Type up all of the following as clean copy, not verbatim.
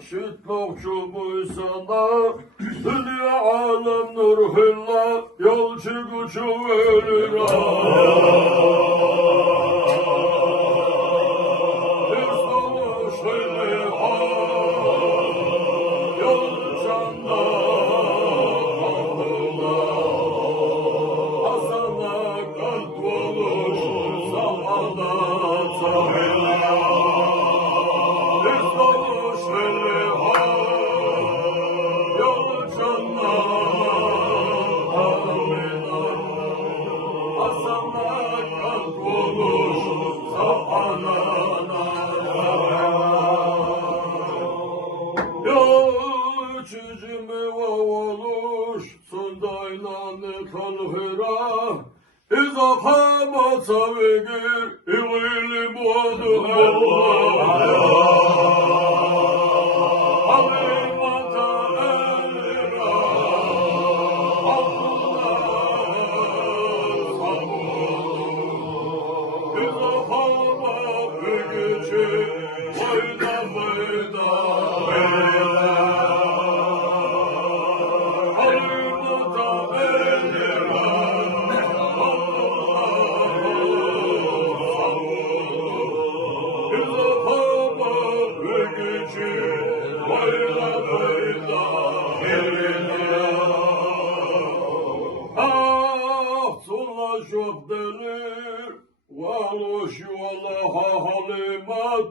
şıtlık çubuysa dünya alem nurhilla, yolcu gücü ölür Çizimi vavoluş, sondaylanı kalhıra, İzafama tavigir, İğili buadı Allah. Alimata elira, Allah sabudu. İzafama bügücü, vayda vayda. Çok delir, valuş yuvallaha halimat,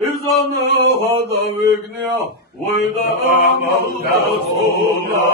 İzanı hada vignya, vayda amal da sola.